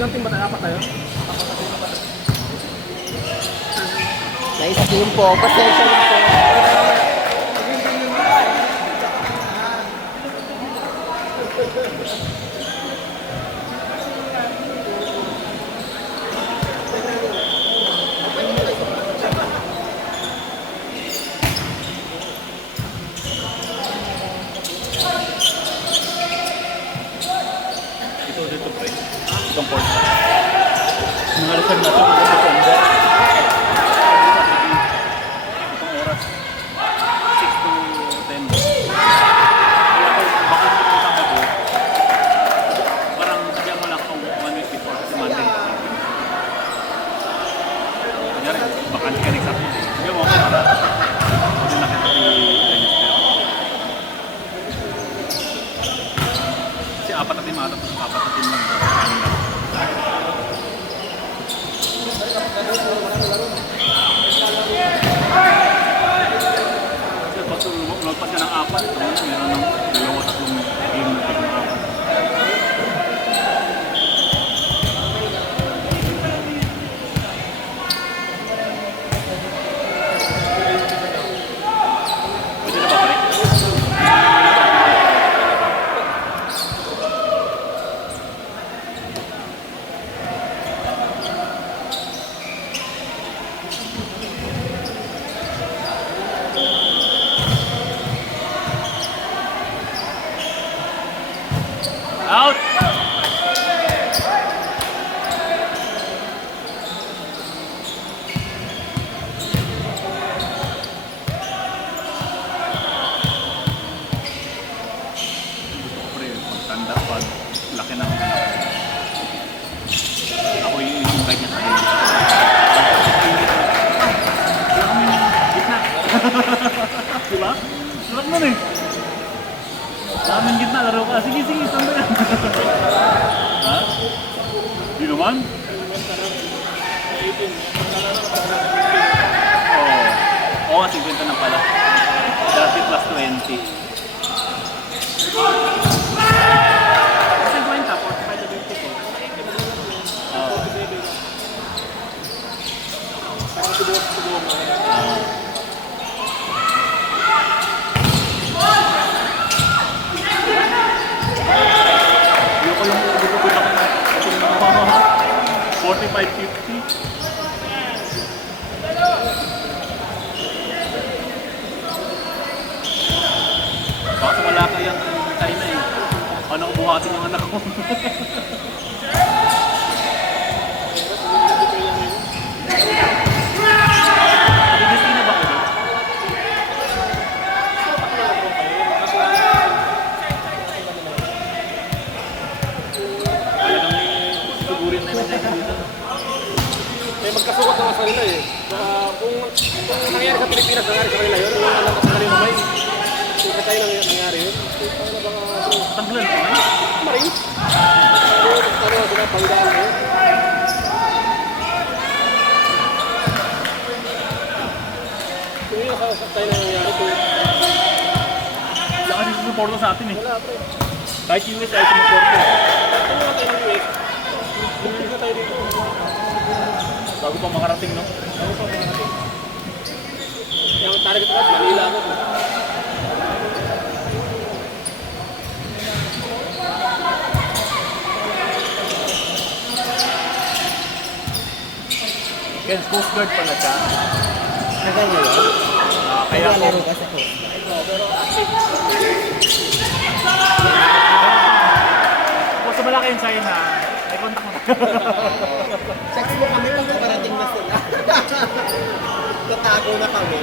Ilang team ba tayo? Apat tayo? Nice team po. Pasensya na po. Dito pre. Itong port. Mga reserve na ito. Itong oras. 6 to 10. Kaya ako, bakit ito sa bago? Parang sadya mo lang kung 1 week before kasi Monday. Kanya rin, baka hindi ka nagsabi. Hindi mo ako para. Kasi nakita si kasi apat na team ata. Apat na team lang. Kasi pag lumagpas ka ng apat, meron ng dalawa tatlong team na team ng apat. Pwede na ba pare? Out! Pre, pagtanda pa, laki ng ako yung kahit niya sa akin. Gitna. Diba? Sarap nun eh. Sa amin gitna, laro ka. Sige, sige, saan ba yan? Ha? Di naman? Oo. Oo, 50 na pala. 30 plus 20. 50, 45 to 50 po. Oo. Ayoko lang bubukod ako na 45-50. Baka malaka yan China eh. Paano ko buhatin ng anak ko? Nagigis na ba ko? Sigurin na yung China dito. May magkasukat naman sa kanila eh. Kung nangyari sa Pilipinas, nangyari sa kanila yun. Yung alam sa kanila may. Kung sa China nangyari yun. Ano ba nga? Tanggalan ko eh. Marines? Ano sila panggaan mo? Kung yun sa China nangyari ko. Wala kasi susuporto sa atin eh. Wala pre. Kahit US ay sumuporto. Ano nga tayo ng US? Hindi na tayo dito. Bago pa makarating no? Ano pa mga natin? Yung target ko, Manila ako. Ken's Coast Guard pala siya. Naganyan yun. Kaya ako, Naglaro ka sa coast. Pero active. kung sa malaki yung China, ay contact mo. Check mo kami kung parating na sila. Tatago na kami.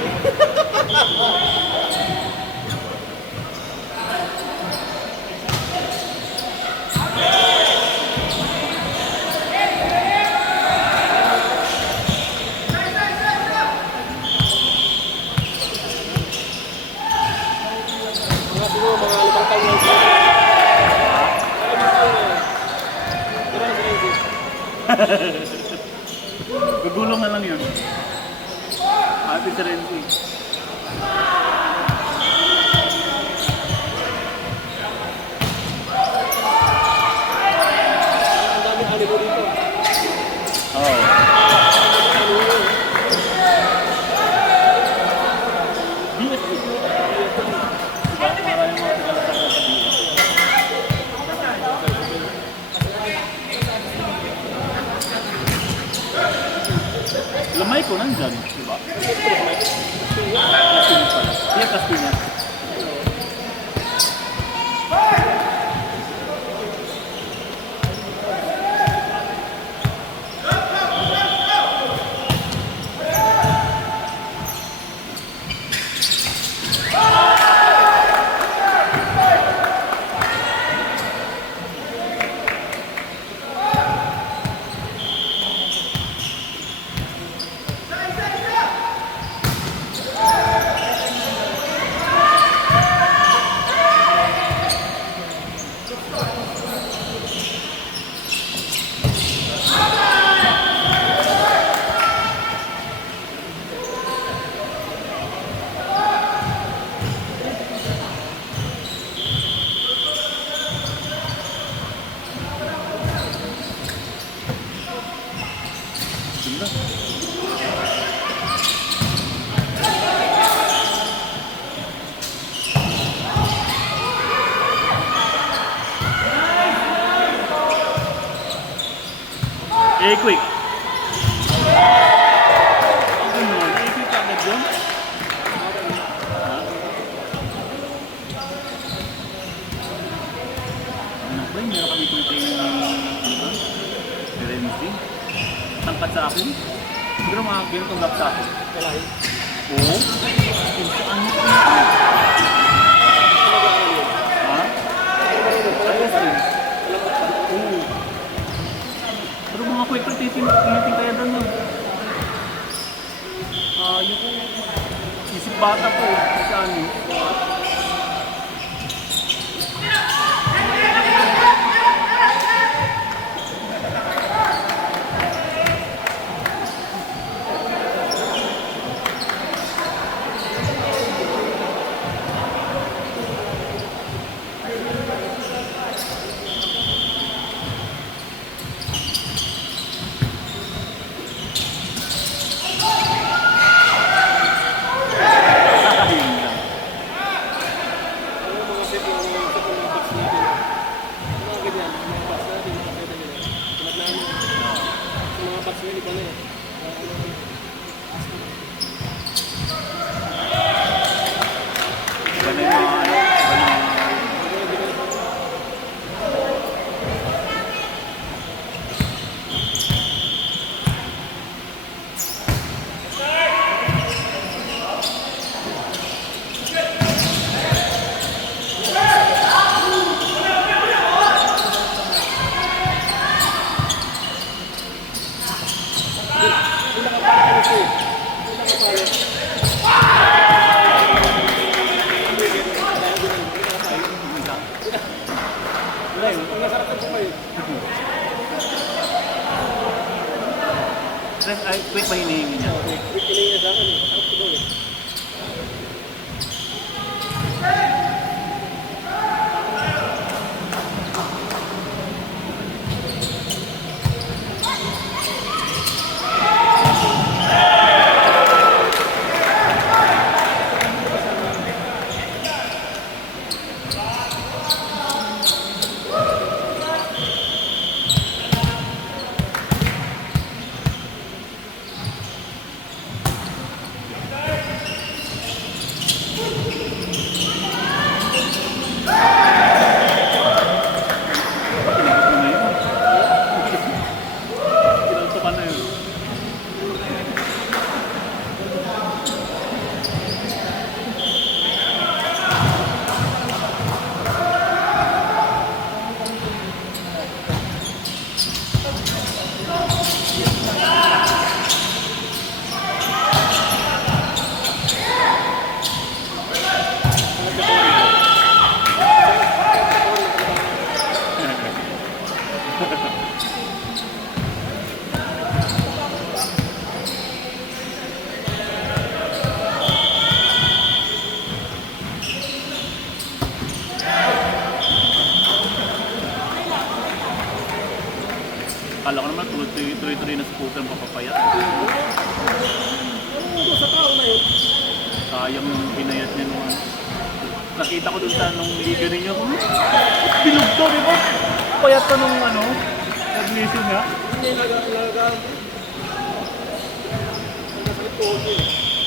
Mga siguro mga 5 taon lang siya. Gugulong na lang yun. Ate sa Renzi. Ang dami animo dito. Mexico nandyan, di ba? Castiñas pala. Iya, Castiñas. Quick. Ganun, quick agad yun. Ano ba yun? Meron kami itong training ni Renzi. Tangkat sa akin. Pero mga ganitong gap sa akin. Kalay. Oo. Ano ito? Ha? Ayos din. Oo. Pero mga quick rotating kaya doon yun. Yung isip bata po sa ano. Ay, quick ba hinihingi niya? Quick hinihingi sa akin. Up to go eh. Akala ko naman tuloy-tuloy na scooter papapayat. Ano sa tao na yun? Sayang yung pinayat niya nung nakita ko dun sa nung video ninyo. Bilog to, di ba? Payat to nung ano, nag-listen nga. Hindi nag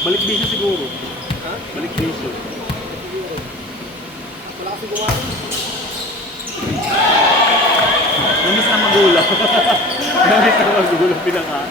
Balik bisyo siguro. Ha? Balik bisyo. Wala kasi gumawa. Namiss na magulang. Namiss na magulang pinaka.